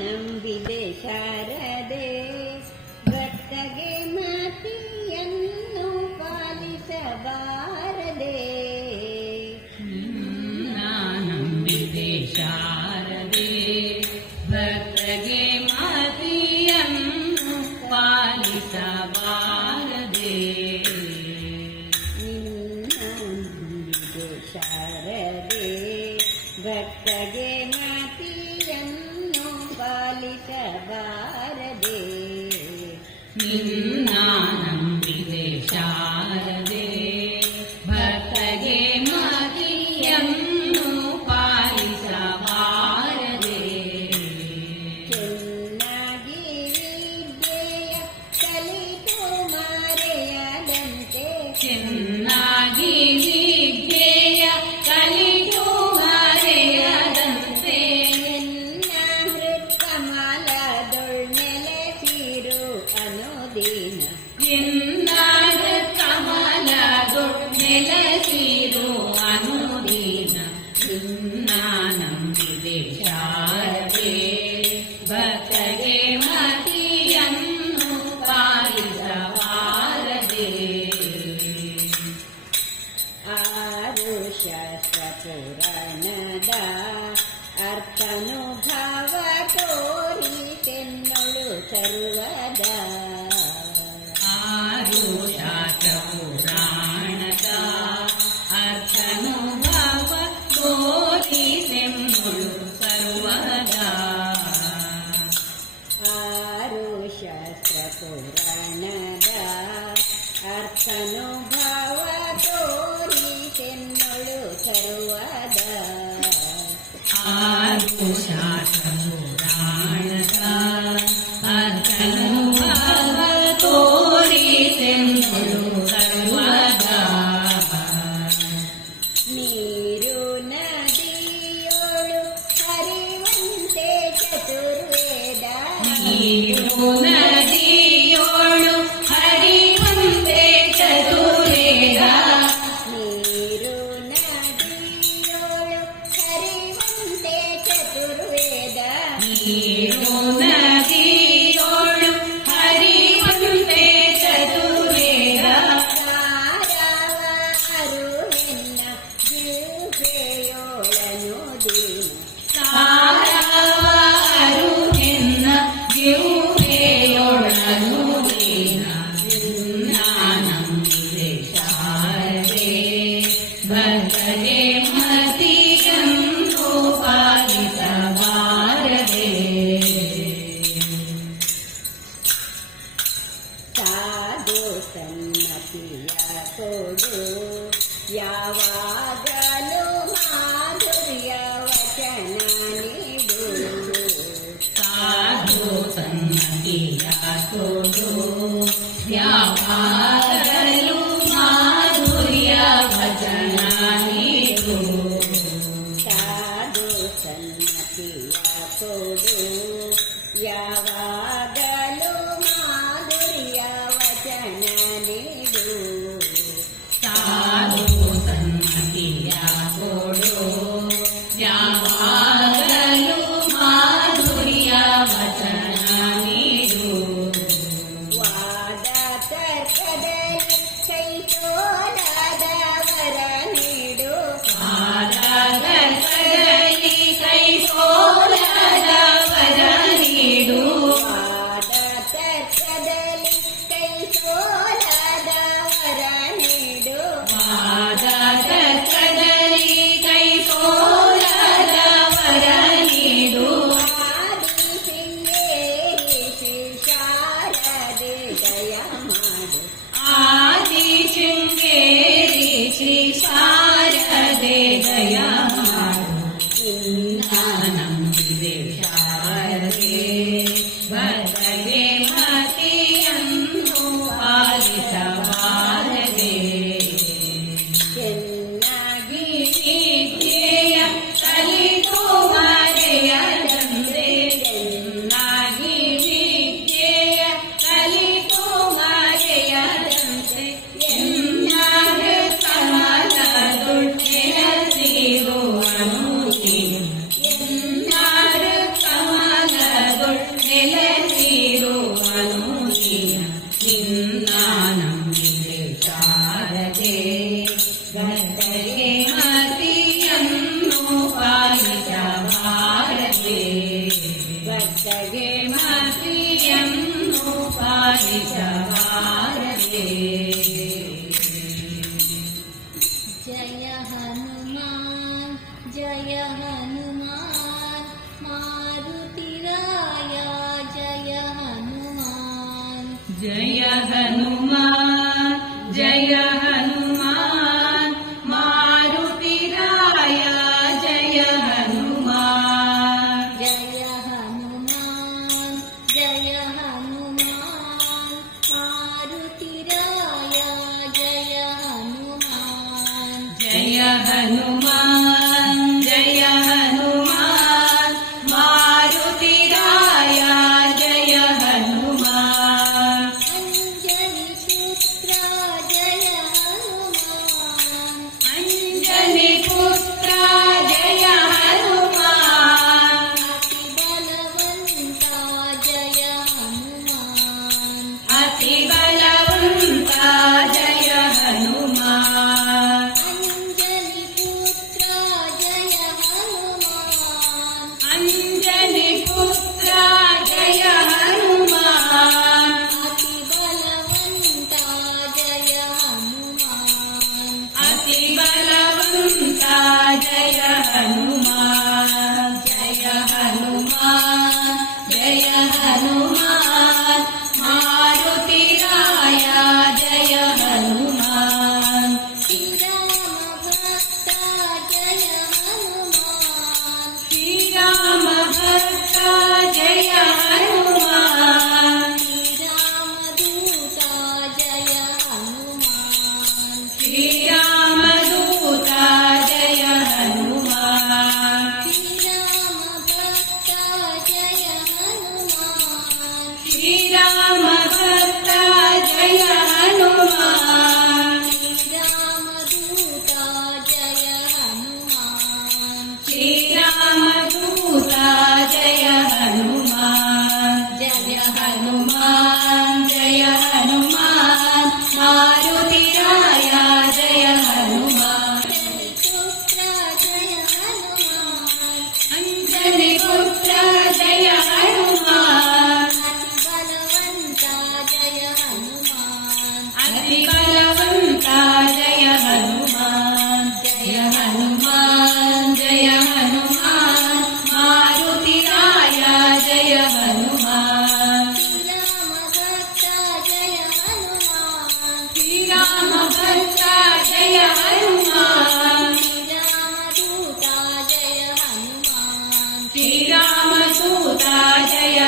நம்பிலே You. Amen.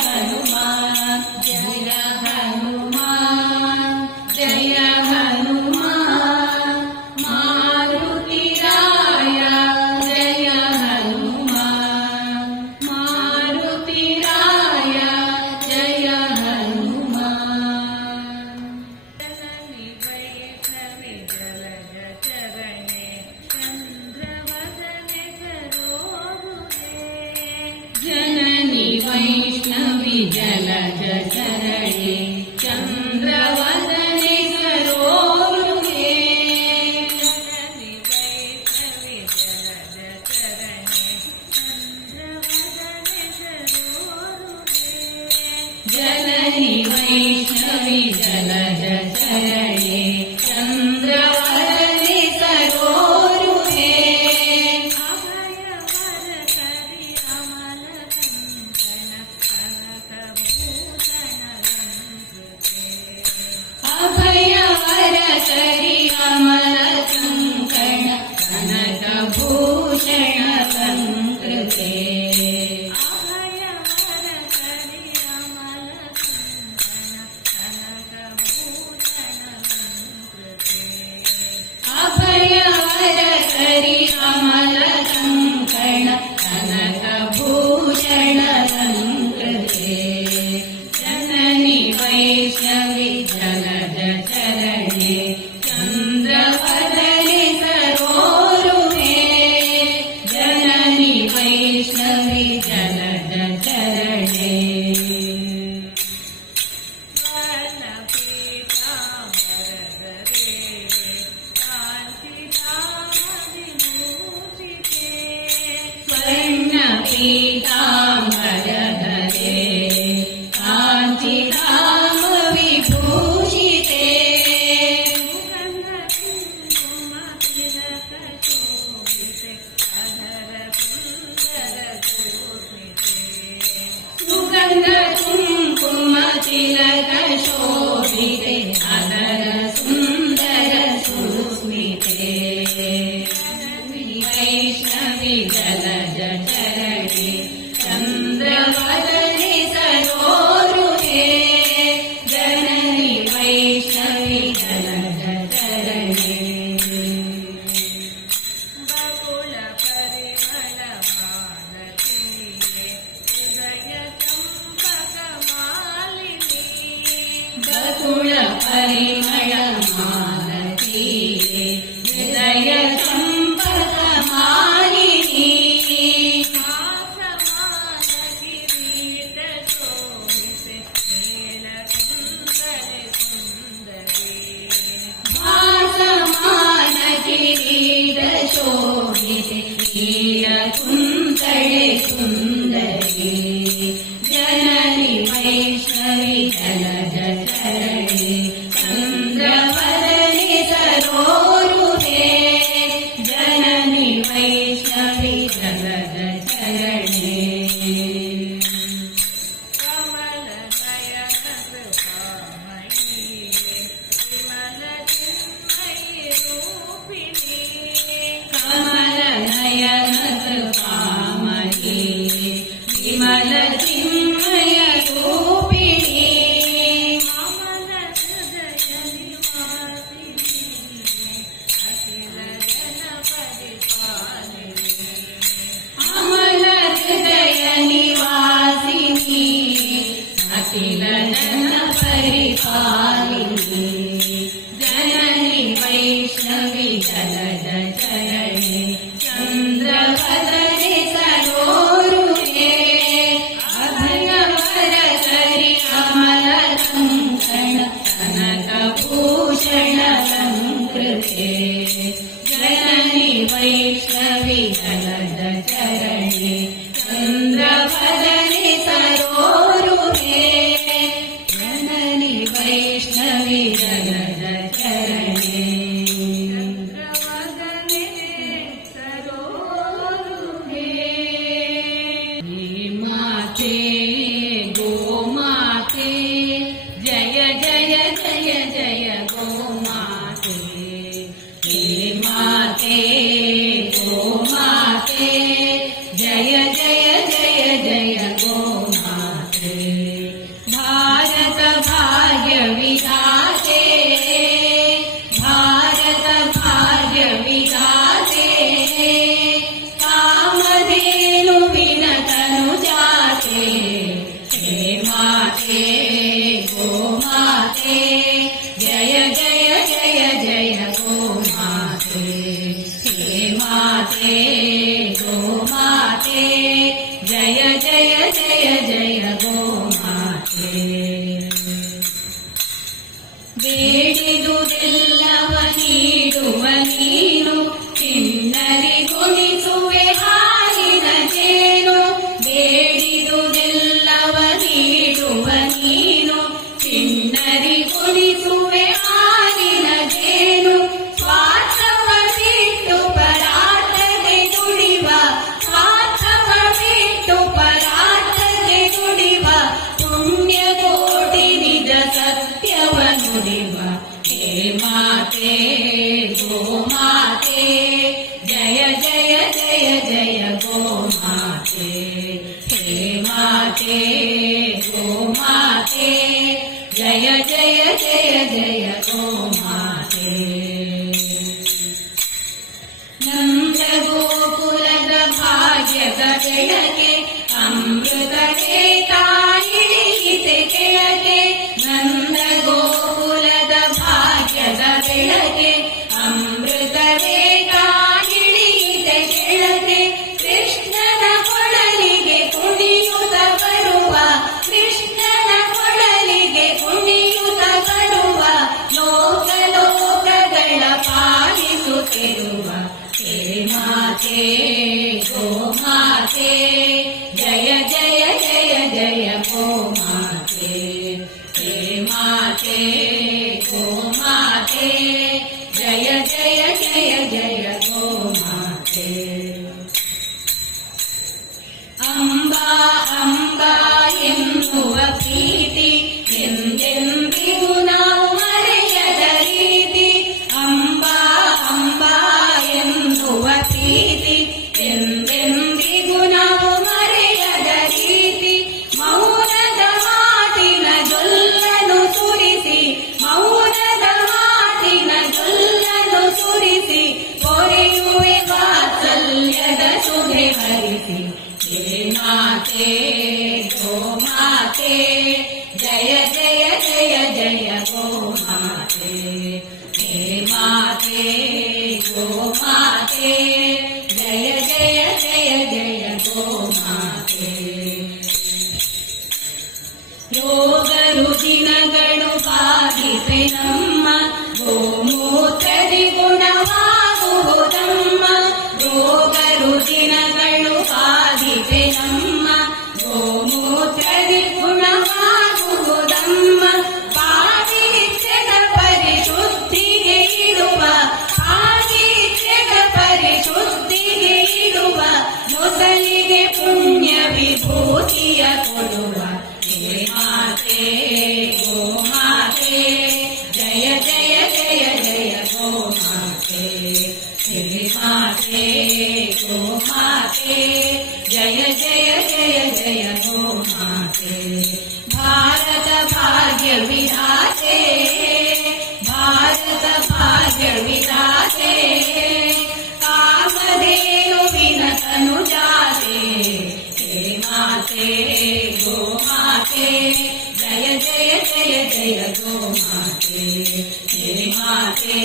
hasta जननी वैष्णवि जनज चरण You. Amen. पानी गोमाते गोमाते जय जय जय जय गोमाते जय माते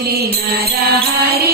श्रीनरहरि